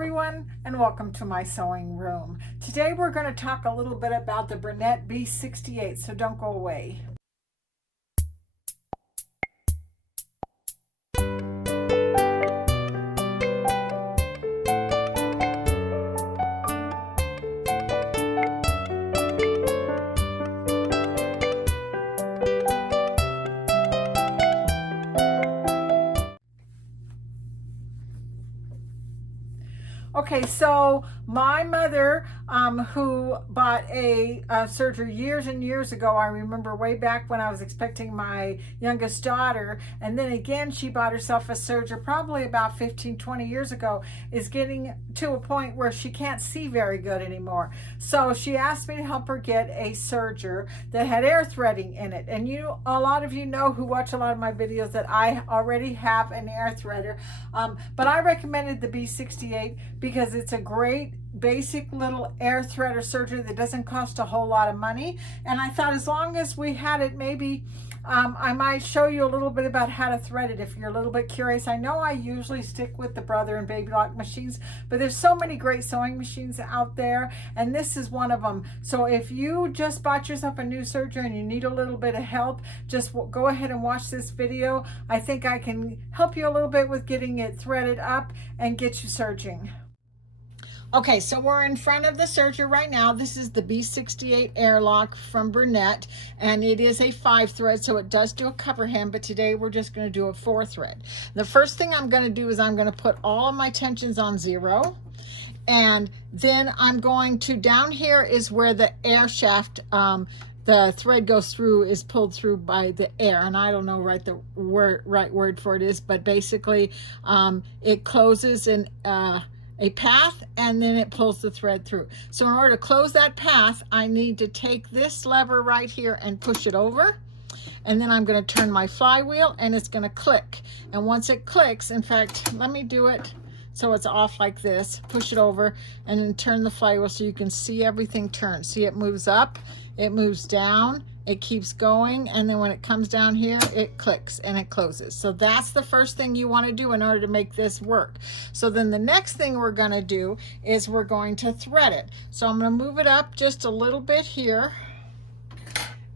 everyone, and welcome to my sewing room. Today we're going to talk a little bit about the Bernette B68, so don't go away. Okay, so my mother, who bought a serger years and years ago, I remember way back when I was expecting my youngest daughter, and then again she bought herself a serger probably about 15-20 years ago, is getting to a point where she can't see very good anymore. So she asked me to help her get a serger that had air threading in it. And a lot of you know who watch a lot of my videos that I already have an air threader, but I recommended the B68 because it's a great basic little air threader serger that doesn't cost a whole lot of money. And I thought as long as we had it, maybe I might show you a little bit about how to thread it if you're a little bit curious. I know I usually stick with the Brother and Babylock machines, but there's so many great sewing machines out there, and this is one of them. So if you just bought yourself a new serger and you need a little bit of help, just go ahead and watch this video. I think I can help you a little bit with getting it threaded up and get you serging. Okay, so we're in front of the serger right now. This is the B68 airlock from Bernette, and it is a 5-thread, so it does do a cover hem, but today we're just going to do a 4-thread. The first thing I'm going to do is I'm going to put all of my tensions on 0, and then I'm going to, down here is where the air shaft, the thread goes through, is pulled through by the air, and I don't know right word for it is, but basically it closes in a path, and then it pulls the thread through. So in order to close that path, I need to take this lever right here and push it over, and then I'm going to turn my flywheel and it's going to click. And once it clicks, in fact, let me do it so it's off like this, push it over, and then turn the flywheel so you can see everything turn. See, it moves up, it moves down, it keeps going, and then when it comes down here, it clicks and it closes. So that's the first thing you want to do in order to make this work. So then the next thing we're going to do is we're going to thread it. So I'm going to move it up just a little bit here,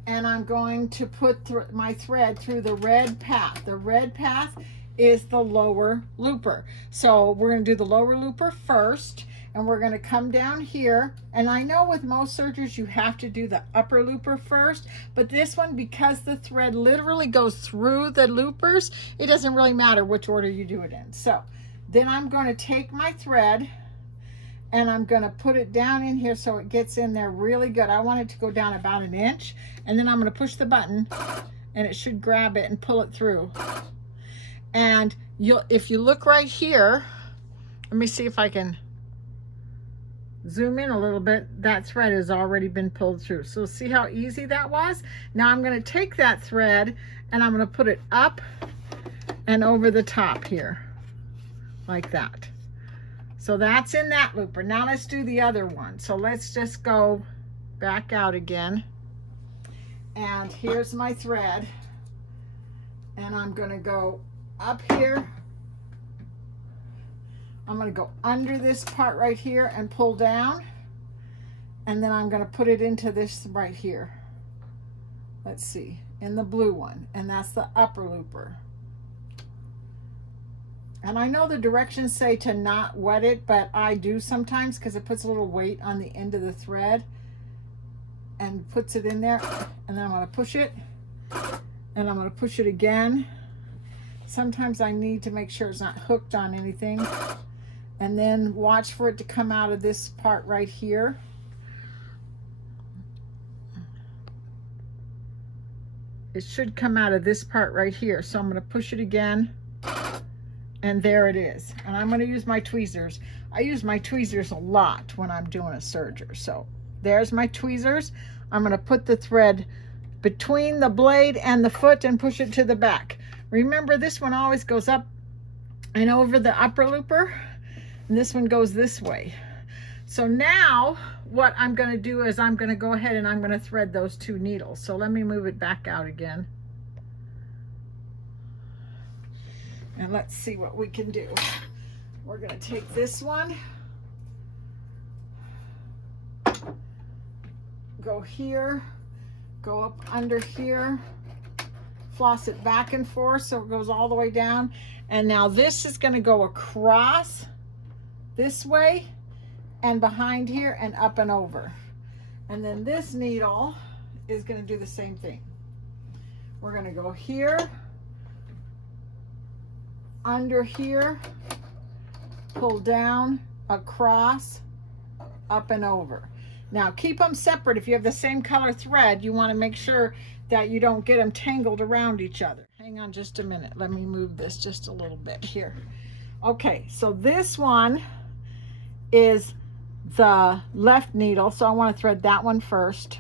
and I'm going to put my thread through the red path. The red path is the lower looper. So we're going to do the lower looper first, and we're going to come down here. And I know with most sergers you have to do the upper looper first, but this one, because the thread literally goes through the loopers, it doesn't really matter which order you do it in. So then I'm going to take my thread and I'm going to put it down in here so it gets in there really good. I want it to go down about 1 inch, and then I'm going to push the button and it should grab it and pull it through. And if you look right here, let me see if I can zoom in a little bit, that thread has already been pulled through. So see how easy that was? Now I'm going to take that thread and I'm going to put it up and over the top here, like that. So that's in that looper. Now let's do the other one. So let's just go back out again. And here's my thread. And I'm going to go up here. I'm going to go under this part right here and pull down, and then I'm going to put it into this right here. Let's see, in the blue one, and that's the upper looper. And I know the directions say to not wet it, but I do sometimes because it puts a little weight on the end of the thread and puts it in there. And then I'm going to push it, and I'm going to push it again. Sometimes I need to make sure it's not hooked on anything. And then watch for it to come out of this part right here. It should come out of this part right here. So I'm going to push it again, and there it is. And I'm going to use my tweezers. I use my tweezers a lot when I'm doing a serger. So there's my tweezers. I'm going to put the thread between the blade and the foot and push it to the back. Remember, this one always goes up and over the upper looper, and this one goes this way. So now what I'm going to do is I'm going to go ahead and I'm going to thread those 2 needles. So let me move it back out again. And let's see what we can do. we're going to take this one, go here, go up under here, floss it back and forth so it goes all the way down. And now this is going to go across this way and behind here and up and over. And then this needle is going to do the same thing. We're going to go here, under here, pull down, across, up and over. Now keep them separate. If you have the same color thread, you want to make sure that you don't get them tangled around each other. Hang on just a minute. Let me move this just a little bit here. Okay, so this one is the left needle, so I want to thread that one first.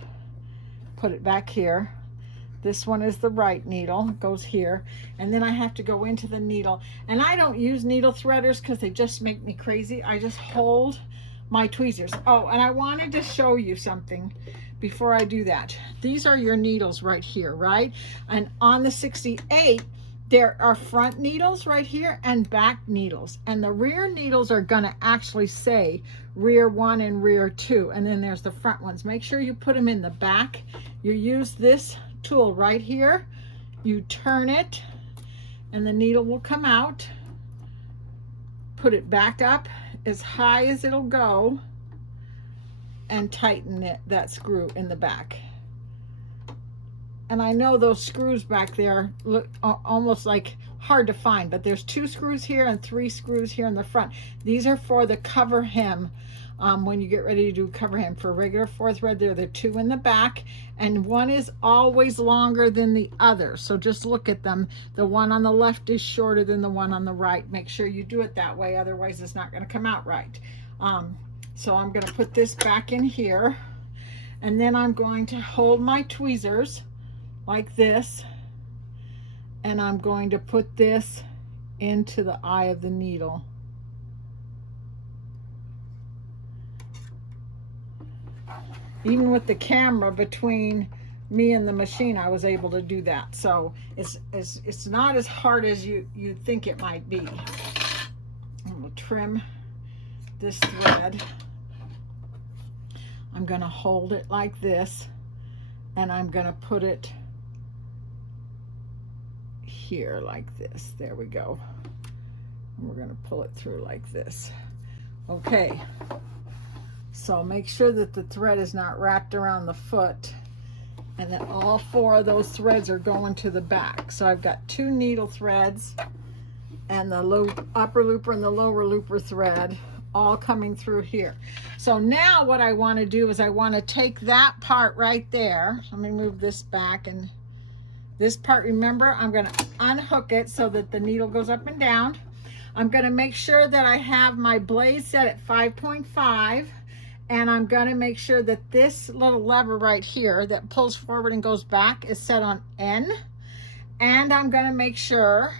Put it back here. This one is the right needle, it goes here, and then I have to go into the needle. And I don't use needle threaders because they just make me crazy. I just hold my tweezers. Oh, and I wanted to show you something before I do that. These are your needles right here, right? And on the 68, there are front needles right here and back needles. And the rear needles are gonna actually say rear 1 and rear 2. And then there's the front ones. Make sure you put them in the back. You use this tool right here. You turn it and the needle will come out. Put it back up as high as it'll go and tighten it, that screw in the back. And I know those screws back there look almost like hard to find, but there's 2 screws here and 3 screws here in the front. These are for the cover hem. When you get ready to do cover hem for regular 4 thread, there are 2 in the back, and one is always longer than the other. So just look at them. The one on the left is shorter than the one on the right. Make sure you do it that way, otherwise it's not going to come out right. So I'm going to put this back in here, and then I'm going to hold my tweezers like this, and I'm going to put this into the eye of the needle. Even with the camera between me and the machine, I was able to do that. So it's not as hard as you think it might be. I'm going to trim this thread. I'm going to hold it like this, and I'm going to put it here like this. There we go. And we're going to pull it through like this. Okay. So make sure that the thread is not wrapped around the foot, and that all 4 of those threads are going to the back. So I've got 2 needle threads and the upper looper and the lower looper thread all coming through here. So now what I want to do is I want to take that part right there. Let me move this back, and this part, remember, I'm going to unhook it so that the needle goes up and down. I'm going to make sure that I have my blade set at 5.5. And I'm going to make sure that this little lever right here that pulls forward and goes back is set on N. And I'm going to make sure,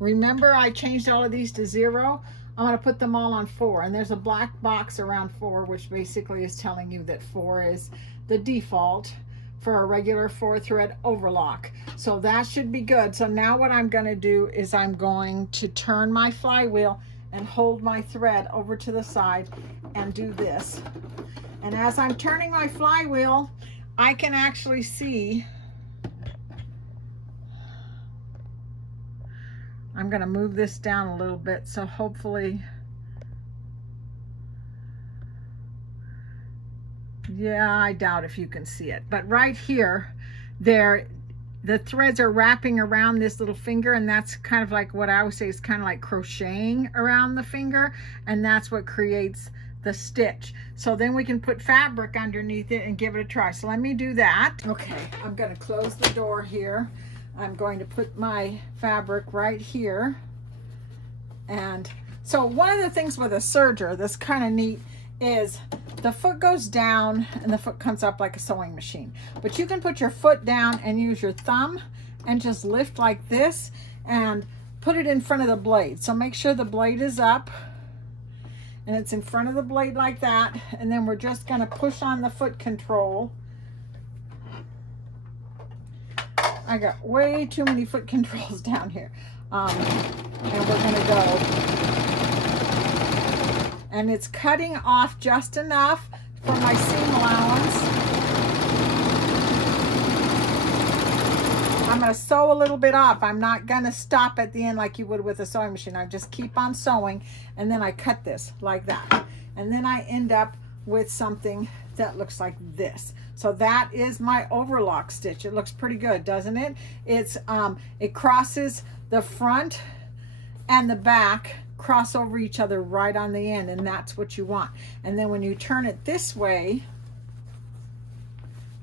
remember I changed all of these to 0. I'm going to put them all on 4. And there's a black box around 4, which basically is telling you that 4 is the default for a regular 4 thread overlock. So that should be good. So now what I'm going to do is I'm going to turn my flywheel and hold my thread over to the side and do this. And as I'm turning my flywheel, I can actually see, I'm going to move this down a little bit, so hopefully, yeah, I doubt if you can see it, but right here, the threads are wrapping around this little finger, and that's kind of like what I would say is kind of like crocheting around the finger, and that's what creates the stitch. So then we can put fabric underneath it and give it a try. So let me do that. Okay, I'm going to close the door here. I'm going to put my fabric right here. And so one of the things with a serger that's kind of neat is the foot goes down and the foot comes up like a sewing machine. But you can put your foot down and use your thumb and just lift like this and put it in front of the blade. So make sure the blade is up and it's in front of the blade like that. And then we're just going to push on the foot control I got way too many foot controls down here. And we're gonna go. And it's cutting off just enough for my seam allowance. I'm gonna sew a little bit off. I'm not gonna stop at the end like you would with a sewing machine. I just keep on sewing, and then I cut this like that. And then I end up with something that looks like this. So that is my overlock stitch. It looks pretty good, doesn't it? It's it crosses the front and the back, cross over each other right on the end, and that's what you want. And then when you turn it this way,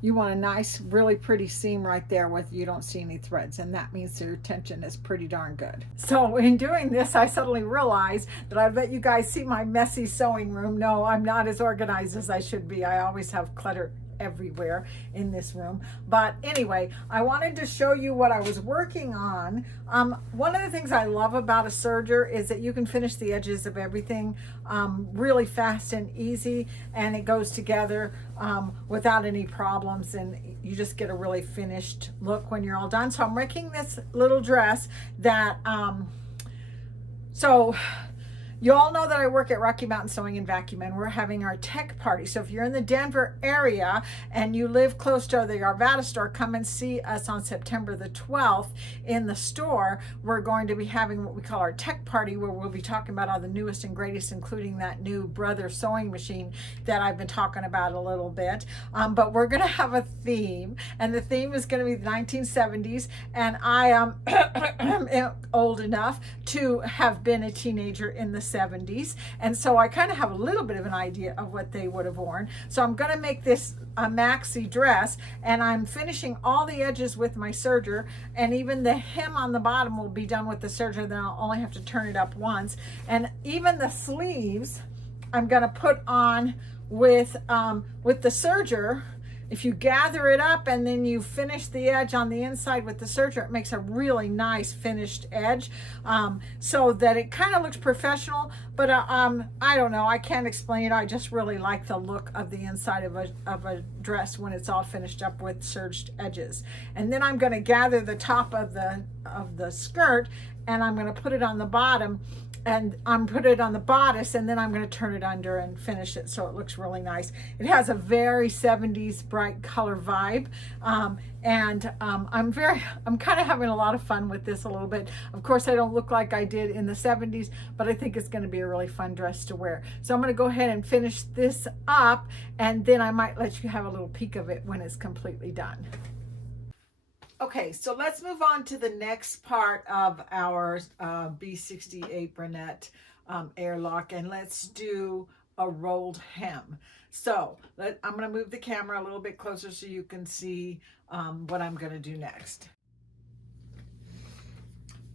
you want a nice, really pretty seam right there with you don't see any threads, and that means your tension is pretty darn good. So in doing this, I suddenly realized that I've let you guys see my messy sewing room. No, I'm not as organized as I should be. I always have clutter everywhere in this room. But anyway, I wanted to show you what I was working on. One of the things I love about a serger is that you can finish the edges of everything really fast and easy, and it goes together without any problems, and you just get a really finished look when you're all done. So I'm making this little dress that so you all know that I work at Rocky Mountain Sewing and Vacuum, and we're having our tech party. So if you're in the Denver area and you live close to the Arvada store, come and see us on September the 12th in the store. We're going to be having what we call our tech party, where we'll be talking about all the newest and greatest, including that new Brother sewing machine that I've been talking about a little bit. But we're going to have a theme, and the theme is going to be the 1970s. And I am old enough to have been a teenager in the 70s, and so I kind of have a little bit of an idea of what they would have worn. So I'm going to make this a maxi dress, and I'm finishing all the edges with my serger, and even the hem on the bottom will be done with the serger. Then I'll only have to turn it up once, and even the sleeves I'm going to put on with the serger. If you gather it up and then you finish the edge on the inside with the serger, it makes a really nice finished edge, so that it kind of looks professional. But I don't know, I can't explain it. I just really like the look of the inside of a dress when it's all finished up with serged edges. And then I'm going to gather the top of the skirt, and I'm going to put it on the bottom, and I'm put it on the bodice, and then I'm going to turn it under and finish it so it looks really nice. It has a very 70s bright color vibe, and I'm kind of having a lot of fun with this a little bit. Of course, I don't look like I did in the 70s, but I think it's going to be a really fun dress to wear. So I'm going to go ahead and finish this up, and then I might let you have a little peek of it when it's completely done. Okay, so let's move on to the next part of our B68 Bernette airlock, and let's do a rolled hem. So I'm going to move the camera a little bit closer so you can see what I'm going to do next.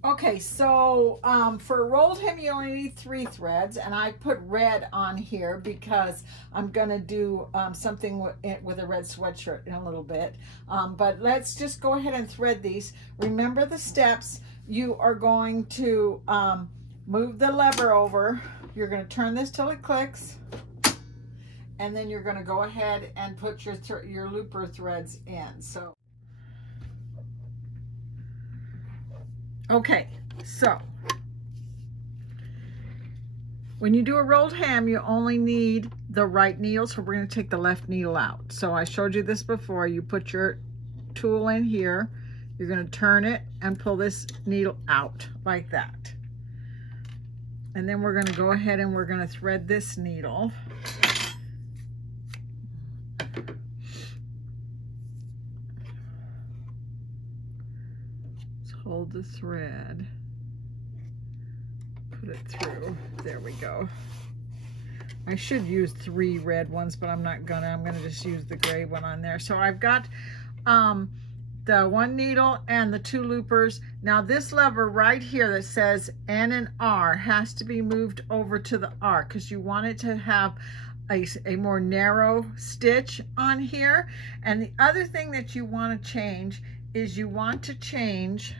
Okay, so for a rolled hem, you only need 3 threads, and I put red on here because I'm gonna do something with a red sweatshirt in a little bit. But let's just go ahead and thread these. Remember the steps. You are going to move the lever over. You're gonna turn this till it clicks, and then you're gonna go ahead and put your looper threads in. So. Okay, so when you do a rolled hem, you only need the right needle, so we're going to take the left needle out. So I showed you this before. You put your tool in here, you're going to turn it and pull this needle out like that. And then we're going to go ahead and we're going to thread this needle. Hold the thread, put it through. There we go. I should use 3 red ones, but I'm not gonna. I'm gonna just use the gray one on there. So I've got the 1 needle and the 2 loopers. Now this lever right here that says N and R has to be moved over to the R, because you want it to have a more narrow stitch on here. And the other thing that you want to change is you want to change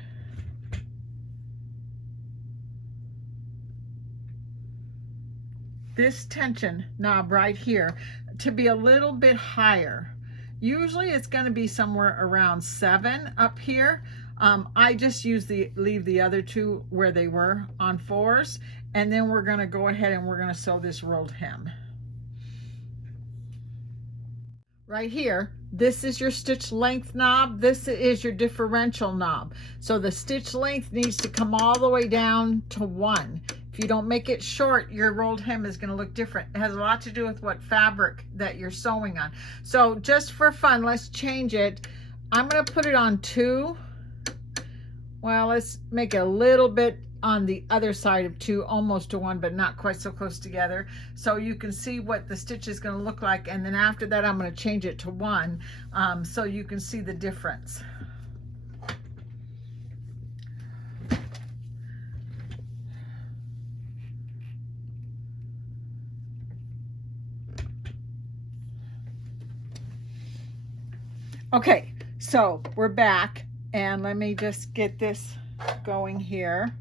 this tension knob right here to be a little bit higher. Usually it's going to be somewhere around 7 up here. I just leave the other 2 where they were on 4s, and then we're going to go ahead and we're going to sew this rolled hem. Right here, this is your stitch length knob. This is your differential knob. So the stitch length needs to come all the way down to 1. If you don't make it short, your rolled hem is going to look different. It has a lot to do with what fabric that you're sewing on. So just for fun, let's change it. I'm going to put it on 2. Well, let's make it a little bit on the other side of 2, almost to 1, but not quite so close together. So you can see what the stitch is going to look like. And then after that, I'm going to change it to 1 so you can see the difference. Okay, so we're back, and let me just get this going here.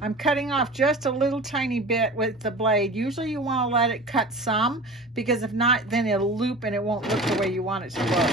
I'm cutting off just a little tiny bit with the blade. Usually you want to let it cut some, because if not, then it'll loop and it won't look the way you want it to look.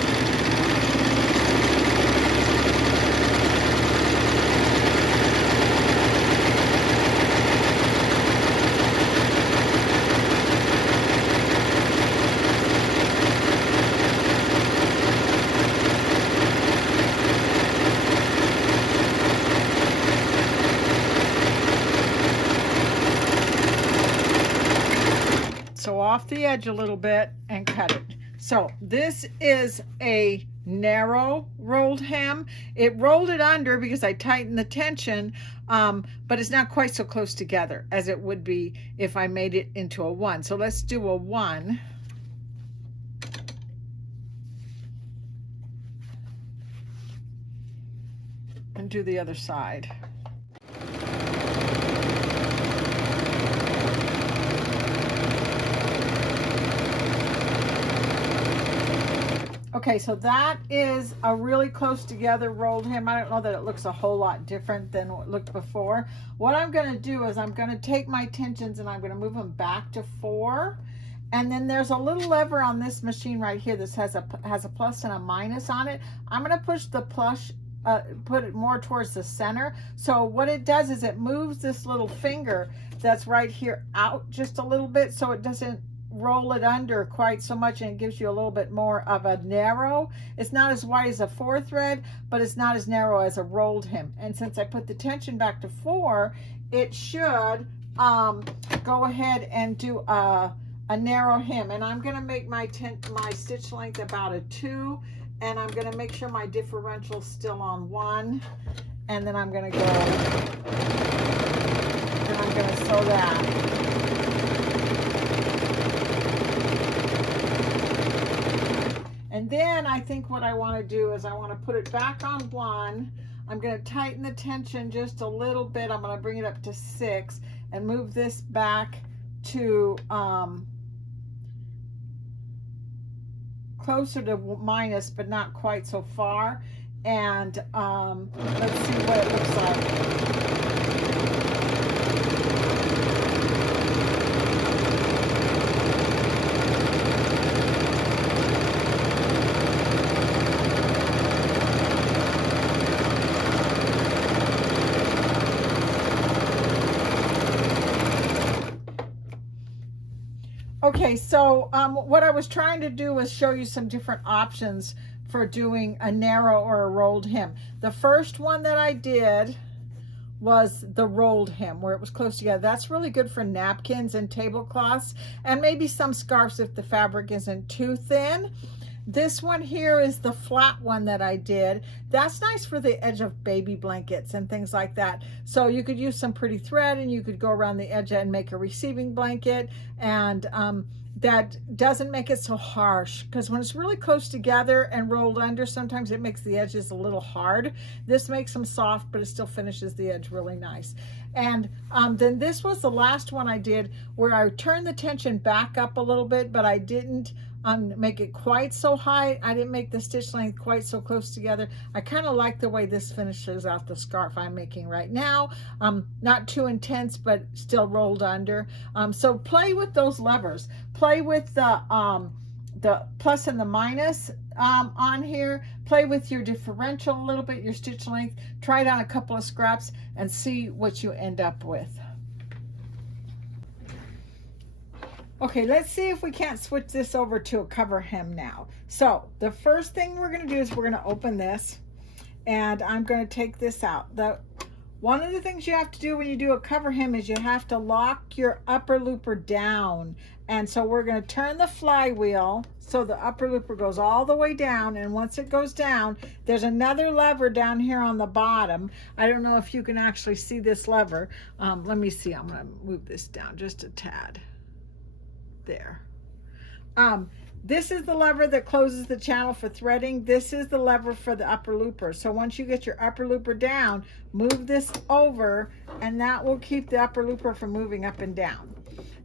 So off the edge a little bit and cut it. So this is a narrow rolled hem. It rolled it under because I tightened the tension, but it's not quite so close together as it would be if I made it into a 1. So let's do a 1. And do the other side. Okay, so that is a really close together rolled hem. I don't know that it looks a whole lot different than what it looked before. What I'm going to do is I'm going to take my tensions and I'm going to move them back to 4. And then there's a little lever on this machine right here that has a plus and a minus on it. I'm going to push the plus, put it more towards the center. So what it does is it moves this little finger that's right here out just a little bit, so it doesn't roll it under quite so much, and it gives you a little bit more of a narrow. It's not as wide as a 4 thread, but it's not as narrow as a rolled hem. And since I put the tension back to 4, it should go ahead and do a narrow hem. And I'm going to make my stitch length about a 2, and I'm going to make sure my differential is still on 1, and then I'm going to go and I'm going to sew that. And then I think what I want to do is I want to put it back on 1. I'm going to tighten the tension just a little bit. I'm going to bring it up to 6 and move this back to closer to minus, but not quite so far. And let's see what it looks like. Okay, so what I was trying to do was show you some different options for doing a narrow or a rolled hem. The first one that I did was the rolled hem, where it was close together. That's really good for napkins and tablecloths, and maybe some scarves if the fabric isn't too thin. This one here is the flat one that I did. That's nice for the edge of baby blankets and things like that. So you could use some pretty thread and you could go around the edge and make a receiving blanket, and that doesn't make it so harsh, because when it's really close together and rolled under, sometimes it makes the edges a little hard. This makes them soft, but it still finishes the edge really nice. And then this was the last one I did, where I turned the tension back up a little bit, but I didn't make it quite so high. I didn't make the stitch length quite so close together. I kind of like the way this finishes out the scarf I'm making right now. Not too intense, but still rolled under. So play with those levers. Play with the plus and the minus on here. Play with your differential a little bit, your stitch length. Try it on a couple of scraps and see what you end up with. Okay, let's see if we can't switch this over to a cover hem now. So the first thing we're going to do is we're going to open this, and I'm going to take this out. One of the things you have to do when you do a cover hem is you have to lock your upper looper down. And so we're going to turn the flywheel so the upper looper goes all the way down, and once it goes down, there's another lever down here on the bottom. I don't know if you can actually see this lever. Let me see. I'm going to move this down just a tad. There. This is the lever that closes the channel for threading. This is the lever for the upper looper. So once you get your upper looper down, move this over, and that will keep the upper looper from moving up and down.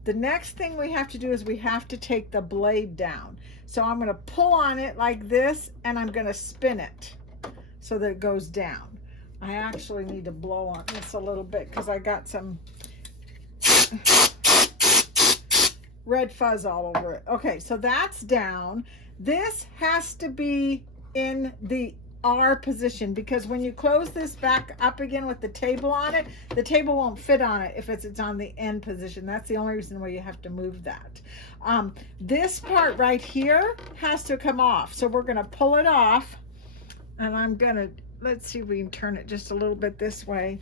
The next thing we have to do is we have to take the blade down. So I'm going to pull on it like this, and I'm going to spin it so that it goes down. I actually need to blow on this a little bit because I got some red fuzz all over it. Okay, so that's down. This has to be in the R position, because when you close this back up again with the table on it, the table won't fit on it if it's on the N position. That's the only reason why you have to move that. This part right here has to come off. So we're gonna pull it off, and I'm gonna, let's see if we can turn it just a little bit this way.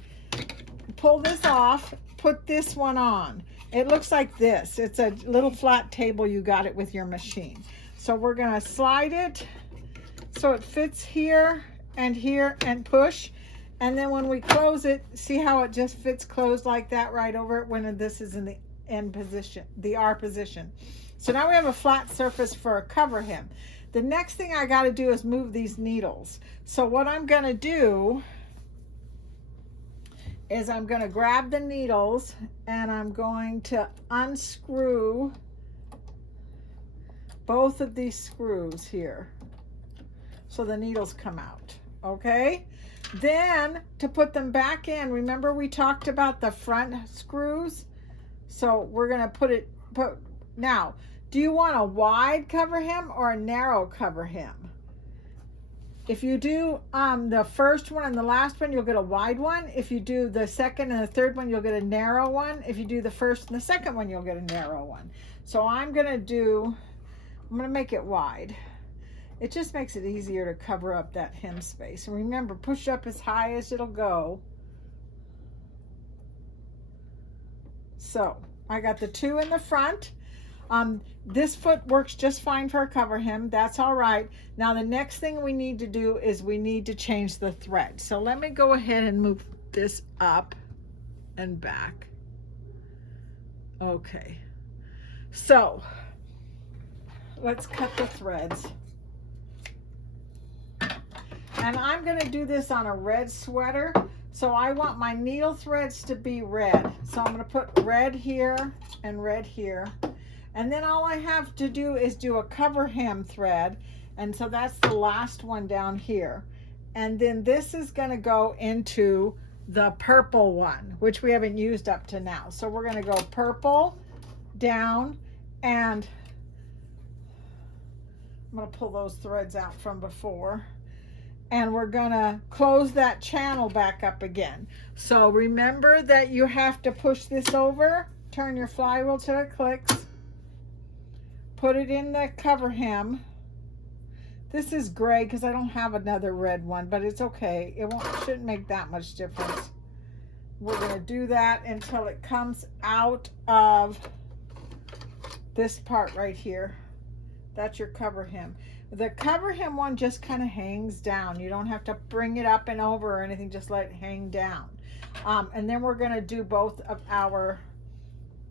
Pull this off, put this one on. It looks like this. It's a little flat table. You got it with your machine. So we're going to slide it so it fits here and push. And then when we close it, see how it just fits closed like that right over it when this is in the N position, the R position. So now we have a flat surface for a cover hem. The next thing I got to do is move these needles. So what I'm going to do is I'm going to grab the needles, and I'm going to unscrew both of these screws here so the needles come out. Okay, then to put them back in, remember we talked about the front screws? So we're going to put now, do you want a wide cover hem or a narrow cover hem? If you do the first one and the last one, you'll get a wide one. If you do the second and the third one, you'll get a narrow one. If you do the first and the second one, you'll get a narrow one. So I'm going to make it wide. It just makes it easier to cover up that hem space. And remember, push up as high as it'll go. So I got the two in the front. This foot works just fine for a cover hem. That's all right. Now the next thing we need to do is we need to change the thread. So let me go ahead and move this up and back. Okay. So let's cut the threads. And I'm going to do this on a red sweater. So I want my needle threads to be red. So I'm going to put red here and red here. And then all I have to do is do a cover hem thread. And so that's the last one down here. And then this is going to go into the purple one, which we haven't used up to now. So we're going to go purple down, and I'm going to pull those threads out from before. And we're going to close that channel back up again. So remember that you have to push this over, turn your flywheel till it clicks. Put it in the cover hem. This is gray because I don't have another red one, but it's okay. Shouldn't make that much difference. We're going to do that until it comes out of this part right here. That's your cover hem. The cover hem one just kind of hangs down. You don't have to bring it up and over or anything. Just let it hang down. And then we're going to do both of our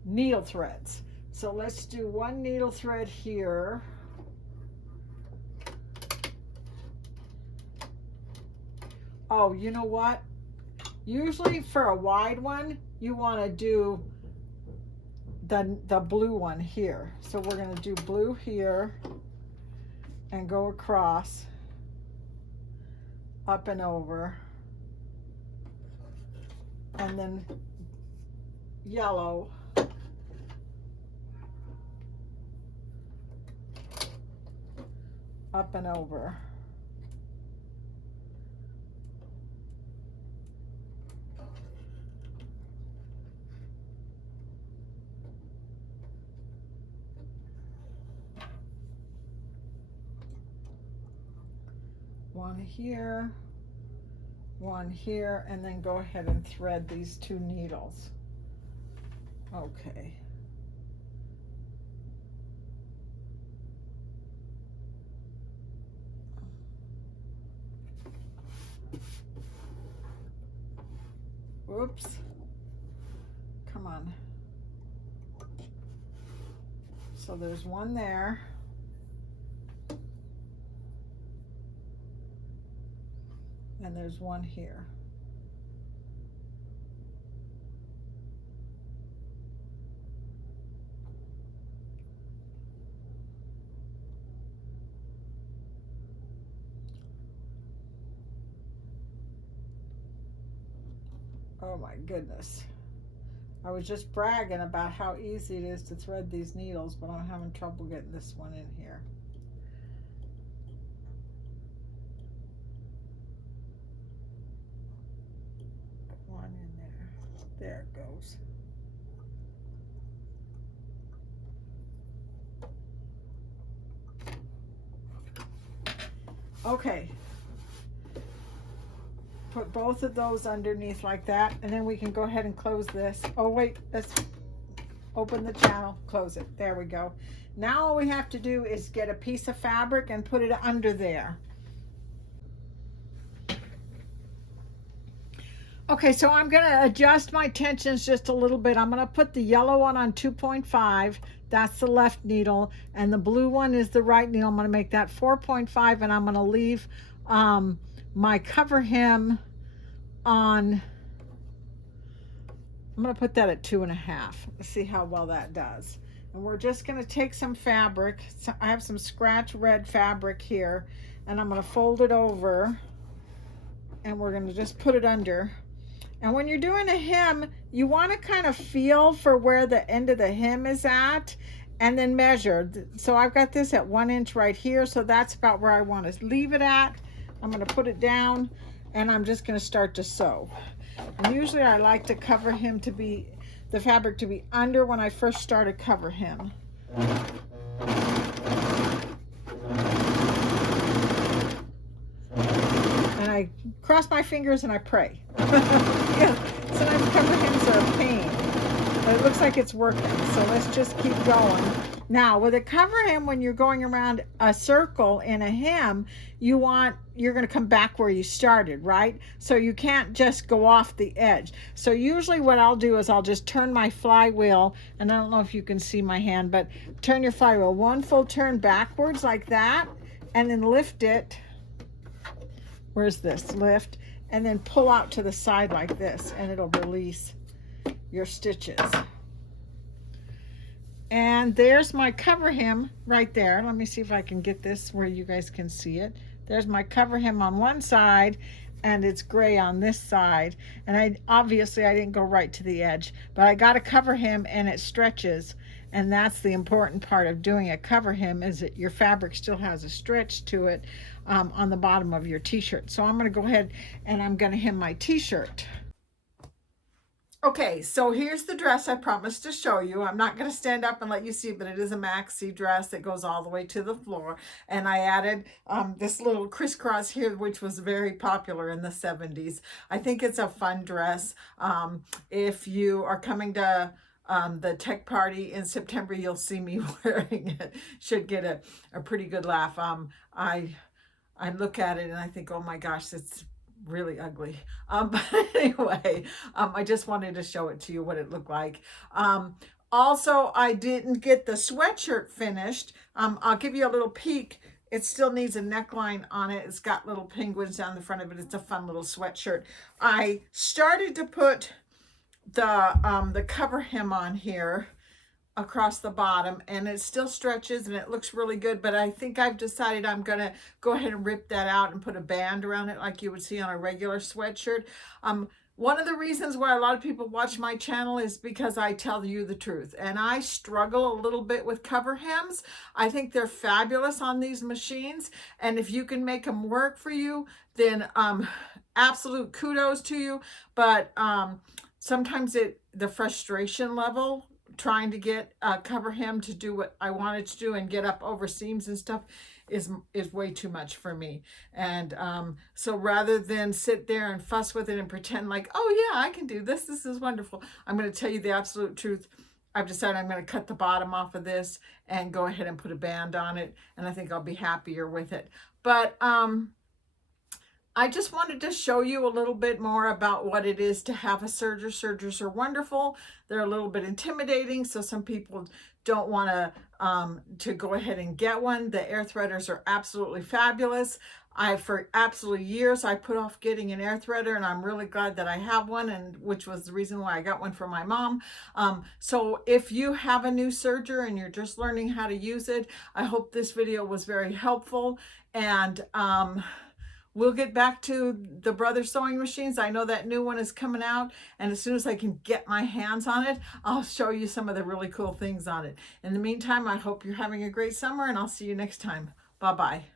needle threads. So let's do one needle thread here. Oh, you know what? Usually for a wide one, you want to do the blue one here. So we're going to do blue here and go across, up and over, and then yellow, up and over. One here, and then go ahead and thread these 2 needles. Okay. Whoops. Come on. So there's one there. And there's one here. Oh my goodness. I was just bragging about how easy it is to thread these needles, but I'm having trouble getting this one in here. One in there. There it goes. Okay. Put both of those underneath like that, and then we can go ahead and close this. Oh wait, let's open the channel, close it. There we go. Now all we have to do is get a piece of fabric and put it under there. Okay, so I'm going to adjust my tensions just a little bit. I'm going to put the yellow one on 2.5. That's the left needle, and the blue one is the right needle. I'm going to make that 4.5, and I'm going to leave my cover hem on, I'm going to put that at 2.5. Let's see how well that does. And we're just going to take some fabric. So I have some scratch red fabric here, and I'm going to fold it over, and we're going to just put it under. And when you're doing a hem, you want to kind of feel for where the end of the hem is at, and then measure. So I've got this at 1 inch right here, so that's about where I want to leave it at. I'm going to put it down, and I'm just going to start to sew. And usually I like to cover hem to be, the fabric to be under when I first start a cover hem. And I cross my fingers and I pray. Yeah, sometimes cover hems are a pain, but it looks like it's working, so let's just keep going. Now with a cover hem, when you're going around a circle in a hem, you're going to come back where you started, right? So you can't just go off the edge. So usually what I'll do is I'll just turn my flywheel, and I don't know if you can see my hand, but turn your flywheel 1 full turn backwards like that, and then lift it. Where's this? Lift, and then pull out to the side like this, and it'll release your stitches. And there's my cover hem right there. Let me see if I can get this where you guys can see it. There's my cover hem on one side, and it's gray on this side. And obviously I didn't go right to the edge, but I got a cover hem and it stretches. And that's the important part of doing a cover hem, is that your fabric still has a stretch to it on the bottom of your t-shirt. So I'm going to go ahead and I'm going to hem my t-shirt. Okay, so here's the dress I promised to show you. I'm not going to stand up and let you see, but it is a maxi dress that goes all the way to the floor. And I added this little crisscross here, which was very popular in the 70s. I think it's a fun dress. If you are coming to the tech party in September, you'll see me wearing it. Should get a pretty good laugh. I look at it and I think, oh my gosh, it's really ugly. But anyway, I just wanted to show it to you what it looked like. Also, I didn't get the sweatshirt finished. I'll give you a little peek. It still needs a neckline on it. It's got little penguins down the front of it. It's a fun little sweatshirt. I started to put the cover hem on here across the bottom, and it still stretches and it looks really good, but I think I've decided I'm gonna go ahead and rip that out and put a band around it like you would see on a regular sweatshirt. One of the reasons why a lot of people watch my channel is because I tell you the truth, and I struggle a little bit with cover hems. I think they're fabulous on these machines, and if you can make them work for you, then absolute kudos to you. But sometimes the frustration level trying to get a cover hem to do what I wanted to do and get up over seams and stuff is way too much for me. And so rather than sit there and fuss with it and pretend like, oh yeah, I can do this, this is wonderful, I'm going to tell you the absolute truth. I've decided I'm going to cut the bottom off of this and go ahead and put a band on it, and I think I'll be happier with it. But I just wanted to show you a little bit more about what it is to have a serger. Sergers are wonderful. They're a little bit intimidating, so some people don't want to go ahead and get one. The air threaders are absolutely fabulous. For absolutely years, I put off getting an air threader, and I'm really glad that I have one, and which was the reason why I got one for my mom. So if you have a new serger and you're just learning how to use it, I hope this video was very helpful. And we'll get back to the Brothers sewing machines. I know that new one is coming out, and as soon as I can get my hands on it, I'll show you some of the really cool things on it. In the meantime, I hope you're having a great summer, and I'll see you next time. Bye-bye.